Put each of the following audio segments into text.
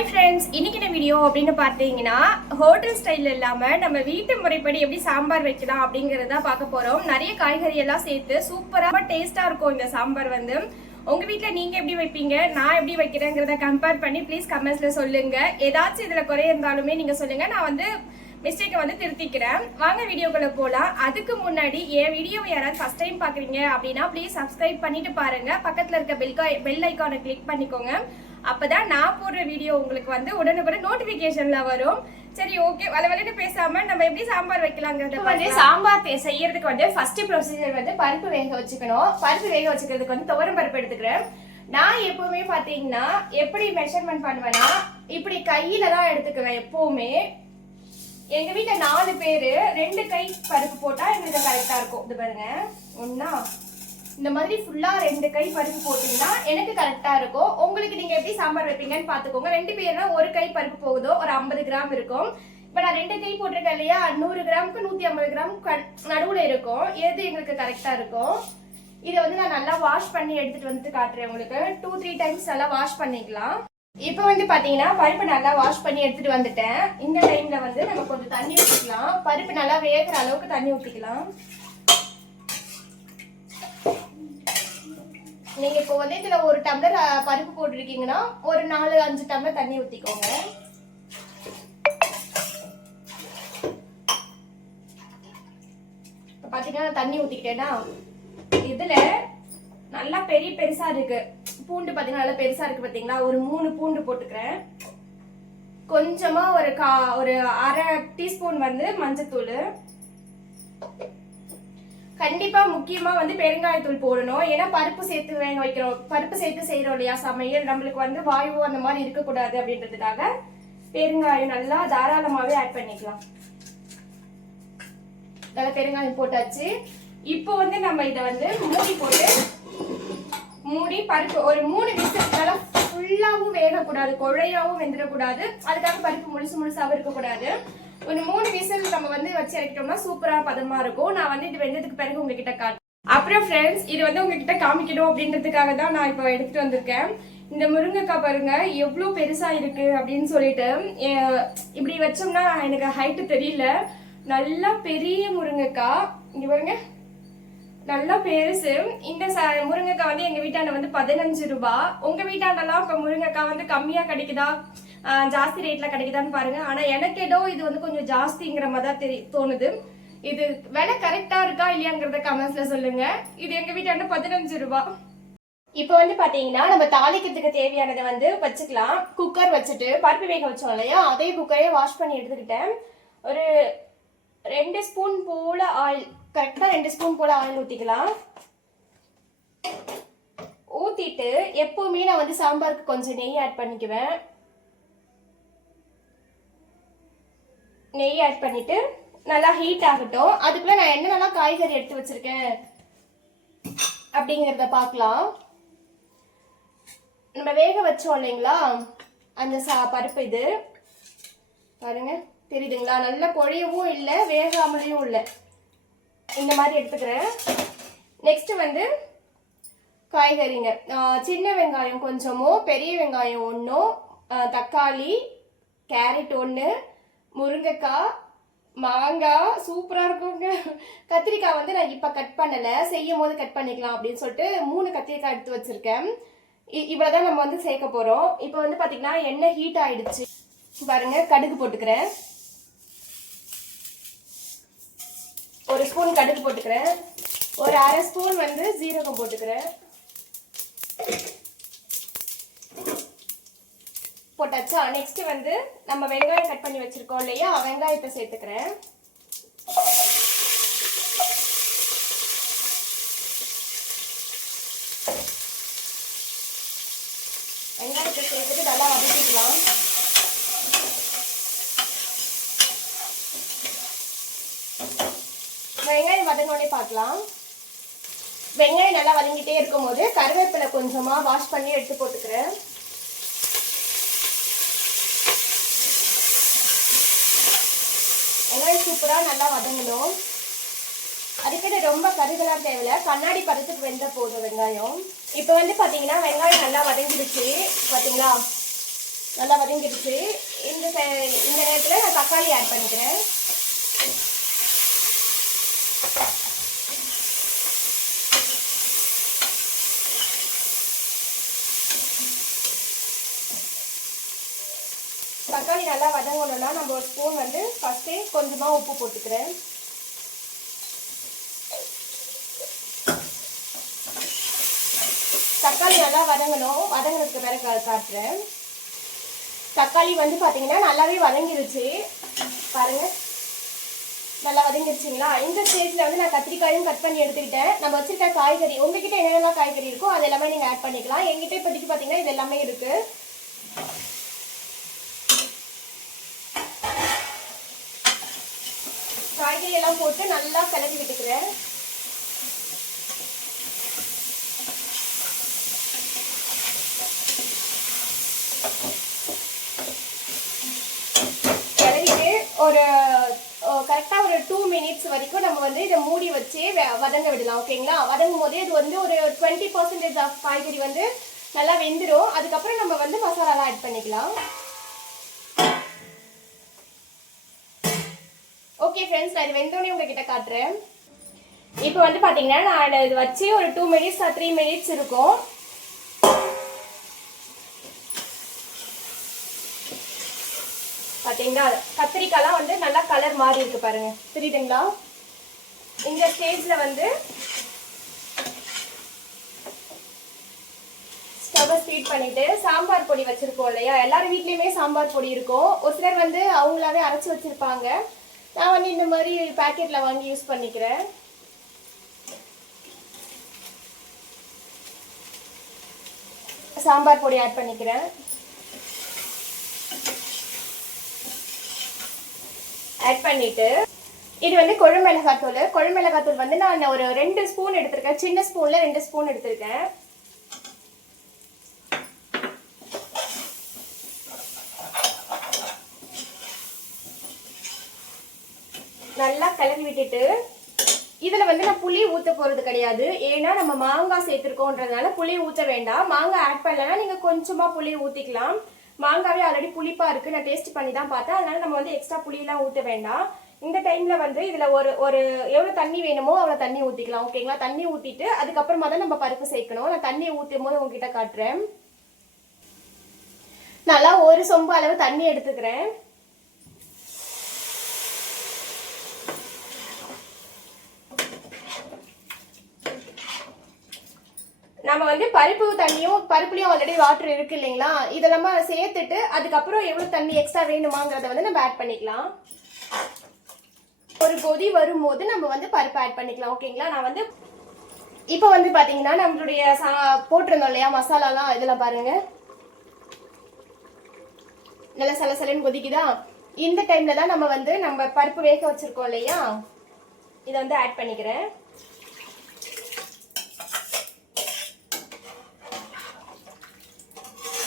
Hi friends, இன்னைக்கு video அப்படின்னு பார்த்தீங்கன்னா ஹோட்டல் ஸ்டைல் இல்லாமல் நம்ம வீட்டு முறைப்படி எப்படி சாம்பார் வைக்கலாம் அப்படிங்கிறத பார்க்க போகிறோம். நிறைய காய்கறி எல்லாம் சேர்த்து சூப்பராக டேஸ்ட்டாக இருக்கும் இந்த சாம்பார் வந்து. உங்கள் வீட்டில் நீங்கள் எப்படி வைப்பீங்க, நான் எப்படி வைக்கிறேங்கிறத கம்பேர் பண்ணி ப்ளீஸ் கமெண்ட்ஸில் சொல்லுங்கள். ஏதாச்சும் இதில் குறை இருந்தாலுமே நீங்கள் சொல்லுங்கள், நான் வந்து மிஸ்டேக்கை வந்து திருத்திக்கிறேன். வாங்க வீடியோக்குள்ளே போகலாம். அதுக்கு முன்னாடி என் வீடியோவை யாராவது ஃபஸ்ட் டைம் பார்க்குறீங்க அப்படின்னா ப்ளீஸ் சப்ஸ்கிரைப் பண்ணிட்டு பாருங்கள். பக்கத்தில் இருக்க பெல் ஐக்கானை கிளிக் பண்ணிக்கோங்க. அப்பதான் நான் போடுற வீடியோ உங்களுக்கு வந்து உடனுக்குடன் நோட்டிபிகேஷன்ல வரும். சரி, ஓகே, வளவலன்னு பேசாம நம்ம எப்படி சாம்பார் வைக்கலாங்கிறத வந்து சாம்பார் செய்யறதுக்கு வந்து ஃபர்ஸ்ட் ப்ரொசீஜர் வந்து பருப்பு வேக வச்சுக்கணும். பருப்பு வேக வச்சுக்கிறதுக்கு வந்து துவரம் பருப்பு எடுத்துக்கிறேன். நான் எப்பவுமே பாத்தீங்கன்னா எப்படி மெஷர்மெண்ட் பண்ணுவேன்னா இப்படி கையில தான் எடுத்துக்குவேன் எப்பவுமே. எங்க வீட்டுல 4 பேரு 2 கை பருப்பு போட்டா எங்களுக்கு கரெக்டா இருக்கும். இது பாருங்க, ஒன்னா இந்த மாதிரி ஃபுல்லா 2 கை பருப்பு போட்டீங்கன்னா எனக்கு கரெக்டா இருக்கும். உங்களுக்கு நீங்க எப்படி சாம்பார் வைப்பீங்கன்னு பாத்துக்கோங்க. 2 பேர்னா 1 கை பருப்பு போகுதோ ஒரு 50 கிராம் இருக்கும். இப்ப நான் 2 கை போட்டிருக்கேன் இல்லையா, 100 கிராமுக்கு 150 கிராம் நடுவுல இருக்கும். எது எங்களுக்கு கரெக்டா இருக்கும். இதை வந்து நான் நல்லா வாஷ் பண்ணி எடுத்துட்டு வந்து காட்டுறேன் உங்களுக்கு. 2-3 டைம்ஸ் நல்லா வாஷ் பண்ணிக்கலாம். இப்போ வந்து பாத்தீங்கன்னா பருப்பு நல்லா வாஷ் பண்ணி எடுத்துட்டு வந்துட்டேன். இந்த டைம்ல வந்து நம்ம கொஞ்சம் தண்ணி ஊற்றிக்கலாம். பருப்பு நல்லா வேகிற அளவுக்கு தண்ணி ஊற்றிக்கலாம். நீங்க இப்போ வந்து இதுல 1 டம்ளர் பருப்பு போட்டிருக்கீங்கன்னா ஒரு 4-5 டம்ளர் தண்ணி ஊத்திக்கோங்க. பாத்தீங்கன்னா தண்ணி ஊத்திக்கிட்டேன்னா இதுல நல்லா பெருசா இருக்கு பூண்டு. பாத்தீங்கன்னா நல்லா பெருசா இருக்கு பாத்தீங்களா. ஒரு 3 பூண்டு போட்டுக்கிறேன். கொஞ்சமா ஒரு அரை டீஸ்பூன் வந்து மஞ்சத்தூள். கண்டிப்பா முக்கியமா வந்து பெருங்காயத்தூள் போடணும். ஏன்னா பருப்பு சேர்த்து வேக வைக்கிறோம், பருப்பு சேர்த்து செய்யறோம் இல்லையா சமையல், நம்மளுக்கு வந்து வாயு அந்த மாதிரி இருக்கக்கூடாது அப்படின்றதுக்காக பெருங்காயம் நல்லா தாராளமாவே ஆட் பண்ணிக்கலாம். நல்லா பெருங்காயம் போட்டாச்சு. இப்போ வந்து நம்ம இதை வந்து மூடி பருப்பு ஒரு 3 விசில், நல்லா ஃபுல்லாவும் வேகக்கூடாது, குழையாவும் வெந்துடக்கூடாது. அதுக்காக பருப்பு முழுசாவும் இருக்கக்கூடாது. ஒரு 3 விசில் நம்ம வந்து வச்சு இறக்கிட்டோம்னா சூப்பரா பதமா இருக்கும். நான் வந்து இது வெந்ததுக்கு பிறகு உங்ககிட்ட காட்டுறேன். அப்புறம் ஃப்ரெண்ட்ஸ், இது வந்து உங்ககிட்ட காமிக்கணும் அப்படின்றதுக்காக தான் நான் இப்போ எடுத்துட்டு வந்திருக்கேன். இந்த முருங்கைக்காய் பாருங்க எவ்வளவு பெருசா இருக்கு அப்படின்னு சொல்லிட்டு. இப்படி வச்சோம்னா எனக்கு ஹைட்டு தெரியல. நல்லா பெரிய முருங்கைக்காய் இங்க பாருங்க, நல்லா பெருசு. இந்த முருங்கைக்காய் வந்து எங்க வீட்டாண்ட வந்து 15 ரூபாய். உங்க வீட்டாண்டெல்லாம் இப்ப முருங்கைக்காய் வந்து கம்மியா கிடைக்குதா, ஜாஸ்தி ரேட்ல கிடைக்குதான்னு பாருங்க. ஆனா எனக்கு ஏதோ இது வந்து கொஞ்சம் ஜாஸ்திங்கிற மாதிரி தான் தோணுது. இது விலை கரெக்டா இருக்கா இல்லையாங்கிறத கமெண்ட்ஸ்ல சொல்லுங்க. இது எங்க வீட்டாண்ட 15 ரூபாய். இப்போ வந்து பாத்தீங்கன்னா நம்ம தாளிக்கிறதுக்கு தேவையானதை வந்து வச்சுக்கலாம். குக்கர் வச்சுட்டு பருப்பு வேக வச்சோம் இல்லையா, அதே குக்கரே வாஷ் பண்ணி எடுத்துக்கிட்டேன். ஒரு 2 ஸ்பூன் போல ஆயில், கரெக்டா 2 ஸ்பூன் போல ஆயில் ஊத்திக்கலாம். ஊத்திட்டு எப்பவுமே நான் வந்து சாம்பாருக்கு கொஞ்சம் நெய் ஆட் பண்ணிக்குவேன். நெய் ஆட் பண்ணிட்டு நல்லா ஹீட் ஆகட்டும். அதுக்குள்ள நான் என்னென்னலாம் காய்கறி எடுத்து வச்சிருக்கேன் அப்படிங்கிறத பார்க்கலாம். நம்ம வேக வச்சோம் இல்லைங்களா அந்த பருப்பு, இது பாருங்க தெரியுதுங்களா, நல்லா குழையவும் இல்லை வேகாமலையும் இல்லை, இந்த மாதிரி எடுத்துக்கிறேன். நெக்ஸ்ட் வந்து காய்கறிங்க, சின்ன வெங்காயம் கொஞ்சமும், பெரிய வெங்காயம் 1, தக்காளி, கேரட் 1, முருங்கைக்காய், மாங்காய் சூப்பரா இருக்குங்க. கத்திரிக்காய் வந்து நான் இப்ப கட் பண்ணல, செய்யும் போது கட் பண்ணிக்கலாம் அப்படின்னு சொல்லிட்டு 3 கத்திரிக்காய் எடுத்து வச்சிருக்கேன். இவ்வளவுதான் நம்ம வந்து சேர்க்க போறோம். இப்போ வந்து பாத்தீங்கன்னா எண்ணெய் ஹீட் ஆயிடுச்சு பாருங்க. கடுகு போட்டுக்கிறேன். 1 ஸ்பூன் கடுகு போட்டுக்கிறேன். ஒரு அரை ஸ்பூன் வந்து ஜீரகம் போட்டுக்கிறேன். போட்டாச்சா. நெக்ஸ்ட் வந்து நம்ம வெங்காயம் கட் பண்ணி வச்சிருக்கோம் இல்லையா, வெங்காயத்தை சேர்த்துக்கிறேன். வெங்காயத்தை சேர்த்துட்டு நல்லா வதக்கிக்கலாம். வெங்காயம் வதங்கினோடனே பார்க்கலாம். வெங்காயம் நல்லா வதங்கிட்டே இருக்கும் போது கருவேப்பிலை கொஞ்சமா வாஷ் பண்ணி எடுத்து போட்டுக்கிறேன். வெங்காயம் சூப்பரா நல்லா வதங்கணும். அதுக்கிட்ட ரொம்ப கருகலாம் தேவையில்ல, கண்ணாடி பதத்துக்கு வெந்த போதும் வெங்காயம். இப்போ வந்து பாத்தீங்கன்னா வெங்காயம் நல்லா வதங்கிடுச்சு பாத்தீங்களா. நல்லா வதங்கிடுச்சு. இந்த நேரத்தில் நான் தக்காளி ஆட் பண்ணிக்கிறேன். தக்காளி நல்லா வதங்கணும்னா நம்ம ஒரு ஸ்பூன் வந்து ஃபஸ்ட்டே கொஞ்சமாக உப்பு போட்டுக்கிறேன். தக்காளி நல்லா வதங்கணும். வதங்கினதுக்கு பிறகு காட்டுறேன். தக்காளி வந்து பார்த்தீங்கன்னா நல்லாவே வதங்கிருச்சு பாருங்க. நல்லா வதங்கிருச்சுங்களா? இந்த ஸ்டேஜில் வந்து நான் கத்திரிக்காயும் கட் பண்ணி எடுத்துக்கிட்டேன். நம்ம வச்சுருக்க காய்கறி உங்ககிட்ட என்னென்னலாம் காய்கறி இருக்கோ அது எல்லாமே நீங்கள் ஆட் பண்ணிக்கலாம். எங்கிட்ட இப்போதைக்கு பார்த்தீங்கன்னா இது எல்லாமே இருக்குது. காய்கறி எல்லாம் போட்டு நல்லா கிளறி விட்டுக்கிறேன். கிளறிட்டு ஒரு கரெக்டாக ஒரு 2 minutes வரைக்கும் நம்ம வந்து இதை மூடி வச்சு வதங்க விடலாம். ஓகேங்களா? வதங்கும் போதே இது வந்து ஒரு 20% ஆஃப் காய்கறி வந்து நல்லா வெந்துடும். அதுக்கப்புறம் நம்ம வந்து மசாலாலாம் ஆட் பண்ணிக்கலாம். ஓகே ஃப்ரெண்ட்ஸ், நான் இது வெந்தோடனே உங்ககிட்ட காட்டுறேன். இப்போ வந்து பார்த்தீங்கன்னா நான் இது வச்சு ஒரு 2 minutes 3 minutes இருக்கும். பார்த்தீங்களா? கத்திரிக்காய்லாம் வந்து நல்லா கலர் மாறி இருக்கு பாருங்க, தெரியுதுங்களா? இந்த ஸ்டேஜில் வந்து ஸ்டவ்வை ஸ்பீட் பண்ணிட்டு சாம்பார் பொடி வச்சிருக்கோம் இல்லையா? எல்லாரும் வீட்லேயுமே சாம்பார் பொடி இருக்கும். ஒரு சிலர் வந்து அவங்களாவே அரைச்சி வச்சிருப்பாங்க. நான் வந்து இந்த மாதிரி பேக்கெட்டில் வாங்கி யூஸ் பண்ணிக்கிறேன். சாம்பார் பொடி ஆட் பண்ணிக்கிறேன். ஆட் பண்ணிட்டு இது வந்து குழம்புமிளகாத்தூள். குழம்புமிளகாத்தூள் வந்து நான் ஒரு 2 ஸ்பூன் எடுத்திருக்கேன். சின்ன ஸ்பூனில் 2 ஸ்பூன் எடுத்திருக்கேன். நல்லா கிளறி விட்டுட்டு இதில் வந்து நான் புளி ஊற்ற போகிறது கிடையாது. ஏன்னா நம்ம மாங்காய் சேர்த்துருக்கோன்றதுனால புளி ஊற்ற வேண்டாம். மாங்காய் ஆட் பண்ணலன்னா நீங்கள் கொஞ்சமாக புளி ஊற்றிக்கலாம். மாங்காவே ஆல்ரெடி புளிப்பாக இருக்குது. நான் டேஸ்ட் பண்ணி தான் பார்த்தேன். அதனால நம்ம வந்து எக்ஸ்ட்ரா புளியெலாம் ஊற்ற வேண்டாம். இந்த டைமில் வந்து இதில் ஒரு எவ்வளோ தண்ணி வேணுமோ அவ்வளோ தண்ணி ஊற்றிக்கலாம். ஓகேங்களா? தண்ணி ஊற்றிட்டு அதுக்கப்புறமா தான் நம்ம பருப்பு சேர்க்கணும். நான் தண்ணி ஊற்றும் போது உங்ககிட்ட காட்டுறேன். நல்லா ஒரு சொம்பு அளவு தண்ணி எடுத்துக்கிறேன். நம்ம வந்து பருப்புலையும் ஆல்ரெடி வாட்டர் இருக்கு இல்லைங்களா? இதெல்லாம் சேர்த்துட்டு அதுக்கப்புறம் எவ்வளோ தண்ணி எக்ஸ்ட்ரா வேணுமாங்கிறத வந்து நம்ம ஆட் பண்ணிக்கலாம். ஒரு கொதி வரும்போது நம்ம வந்து பருப்பு ஆட் பண்ணிக்கலாம். ஓகேங்களா? நான் வந்து இப்போ வந்து பார்த்தீங்கன்னா நம்மளுடைய போட்டிருந்தோம் இல்லையா மசாலாலாம், இதெல்லாம் பாருங்க நல்லா சலசலன்னு கொதிக்குதா? இந்த டைம்ல தான் நம்ம பருப்பு வேக வச்சிருக்கோம் இல்லையா, இதை வந்து ஆட் பண்ணிக்கிறேன்.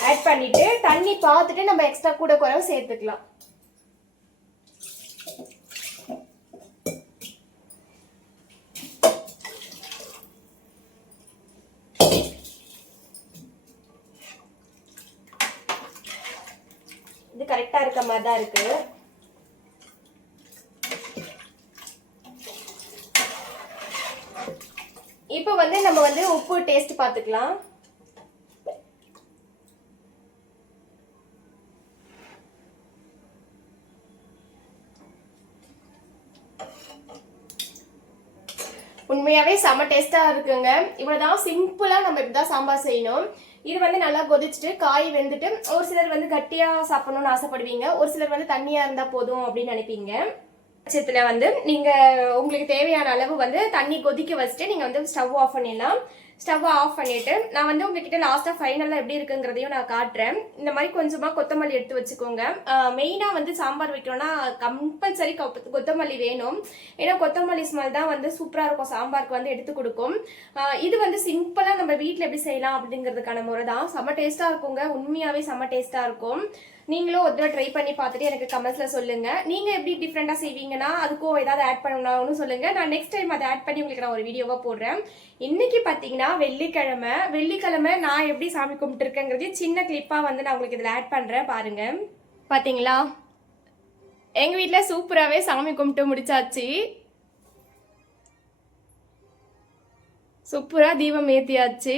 ஆட் பண்ணிட்டு தண்ணி பார்த்துட்டு நம்ம எக்ஸ்ட்ரா கூட குறைவு சேர்த்துக்கலாம். இது கரெக்டா இருக்க மாதிரி தான் இருக்கு. இப்போ வந்து நம்ம வந்து உப்பு டேஸ்ட் பார்த்துக்கலாம். உண்மையாவே செம டேஸ்டா இருக்குங்க. இவ்வளவுதான் சிம்பிளா நம்ம இப்படிதான் சாம்பார் செய்யணும். இது வந்து நல்லா கொதிச்சுட்டு காய் வெந்துட்டு ஒரு சிலர் வந்து கட்டியா சாப்பிடணும்னு ஆசைப்படுவீங்க, ஒரு சிலர் வந்து தண்ணியா இருந்தா போதும் அப்படின்னு நினைப்பீங்க. பட்சத்துல வந்து நீங்க உங்களுக்கு தேவையான அளவு வந்து தண்ணி கொதிக்க வச்சுட்டு நீங்க வந்து ஸ்டவ் ஆஃப் பண்ணிடலாம். ஸ்டவ் ஆஃப் பண்ணிட்டு நான் வந்து உங்ககிட்ட லாஸ்டா ஃபைனலா எப்படி இருக்குங்கிறதையும் நான் காட்டுறேன். இந்த மாதிரி கொஞ்சமா கொத்தமல்லி எடுத்து வச்சுக்கோங்க. மெயினா வந்து சாம்பார் வைக்கணும்னா கம்பல்சரி கொத்தமல்லி வேணும். ஏன்னா கொத்தமல்லி ஸ்மெல் தான் வந்து சூப்பரா இருக்கும், சாம்பாருக்கு வந்து எடுத்து கொடுக்கும். இது வந்து சிம்பிளா நம்ம வீட்டில் எப்படி செய்யலாம் அப்படிங்கிறதுக்கான முறை தான். செம்ம டேஸ்டா இருக்குங்க, உண்மையாவே செம்ம டேஸ்டா இருக்கும். நீங்களும் ஒரு தடவை ட்ரை பண்ணி பார்த்துட்டு எனக்கு கமெண்ட்ஸ்ல சொல்லுங்க. நீங்க எப்படி டிஃப்ரெண்டா செய்வீங்கன்னா அதுக்கும் ஏதாவது ஆட் பண்ணணும்னு சொல்லுங்க. நான் நெக்ஸ்ட் டைம் அதை ஆட் பண்ணி உங்களுக்கு நான் ஒரு வீடியோவா போடுறேன். இன்னைக்கு பாத்தீங்கன்னா வெள்ளிக்கிழமை நான் எப்படி சாமி கும்பிட்டுருக்கேங்கிறது சின்ன கிளிப்பாக வந்து நான் உங்களுக்கு இதில் ஆட் பண்ணுறேன் பாருங்கள். பார்த்தீங்களா, எங்கள் வீட்டில் சூப்பராகவே சாமி கும்பிட்டு முடிச்சாச்சு. சூப்பராக தீபம் ஏற்றியாச்சு.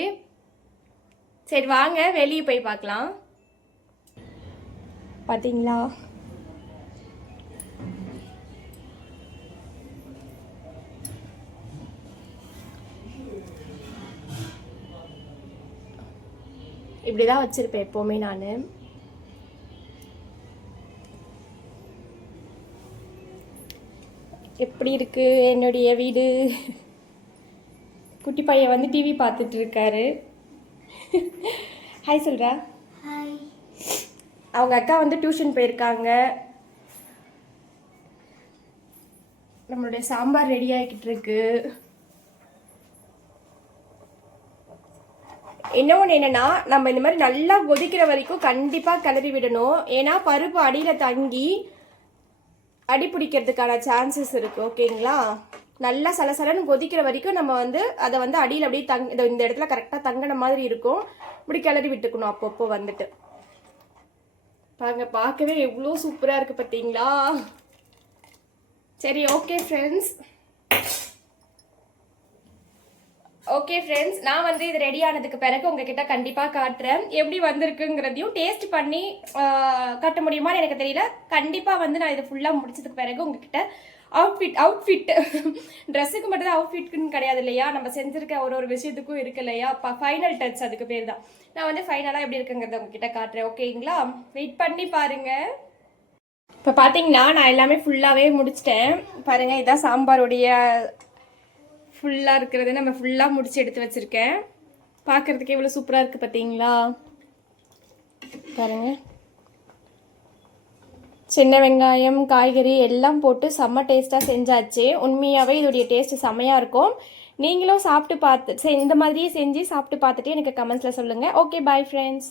சரி வாங்க வெளியே போய் பார்க்கலாம். பார்த்தீங்களா, இப்படிதான் வச்சிருப்பேன் எப்பவுமே நான். எப்படி இருக்கு என்னுடைய வீடு? குட்டி பையன் வந்து டிவி பார்த்துட்டு இருக்காரு. ஹாய் சொல்றா. அவங்க அக்கா வந்து டியூஷன் போயிருக்காங்க. நம்மளுடைய சாம்பார் ரெடி ஆகிக்கிட்டு இருக்கு. இன்னொன்று என்னென்னா, நம்ம இந்த மாதிரி நல்லா கொதிக்கிற வரைக்கும் கண்டிப்பாக கிளறி விடணும். ஏன்னா பருப்பு அடியில் தங்கி அடி பிடிக்கிறதுக்கான சான்சஸ் இருக்குது. ஓகேங்களா, நல்லா சலசலன்னு கொதிக்கிற வரைக்கும் நம்ம வந்து அதை வந்து அடியில் அப்படியே இந்த இடத்துல கரெக்டாக தங்கின மாதிரி இருக்கும். இப்படி கிளறி விட்டுக்கணும் அப்பப்போ வந்துட்டு. பாருங்க, பார்க்கவே எவ்வளோ சூப்பராக இருக்குது பார்த்தீங்களா. சரி ஓகே ஃப்ரெண்ட்ஸ், நான் வந்து இது ரெடி ஆனதுக்கு பிறகு உங்ககிட்ட கண்டிப்பாக காட்டுறேன். எப்படி வந்திருக்குங்கிறதையும் டேஸ்ட் பண்ணி காட்ட முடியுமான்னு எனக்கு தெரியல. கண்டிப்பாக வந்து நான் இது ஃபுல்லாக முடிச்சதுக்கு பிறகு உங்ககிட்ட அவுட்ஃபிட் ட்ரெஸ்ஸுக்கு மட்டும் தான் அவுட்ஃபிட்க்குன்னு கிடையாது இல்லையா, நம்ம செஞ்சுருக்க ஒரு விஷயத்துக்கும் இருக்கு இல்லையா. ஃபைனல் டச் அதுக்கு பேர் தான். நான் வந்து ஃபைனலாக எப்படி இருக்குங்கிறத உங்ககிட்ட காட்டுறேன். ஓகேங்களா, வெயிட் பண்ணி பாருங்கள். இப்போ பார்த்தீங்கன்னா நான் எல்லாமே ஃபுல்லாகவே முடிச்சிட்டேன். பாருங்கள், இதான் சாம்பாருடைய ஃபுல்லாக இருக்கிறது நம்ம ஃபுல்லாக முடிச்சு எடுத்து வச்சுருக்கேன். பார்க்குறதுக்கு எவ்வளோ சூப்பராக இருக்குது பார்த்தீங்களா. பாருங்கள், சின்ன வெங்காயம் காய்கறி எல்லாம் போட்டு செம்ம டேஸ்ட்டாக செஞ்சாச்சு. உண்மையாகவே இதோடைய டேஸ்ட்டு செம்மையாக இருக்கும். நீங்களும் சாப்பிட்டு பார்த்து இந்த மாதிரியே செஞ்சு சாப்பிட்டு பார்த்துட்டு எனக்கு கமெண்ட்ஸில் சொல்லுங்கள். Okay, bye friends.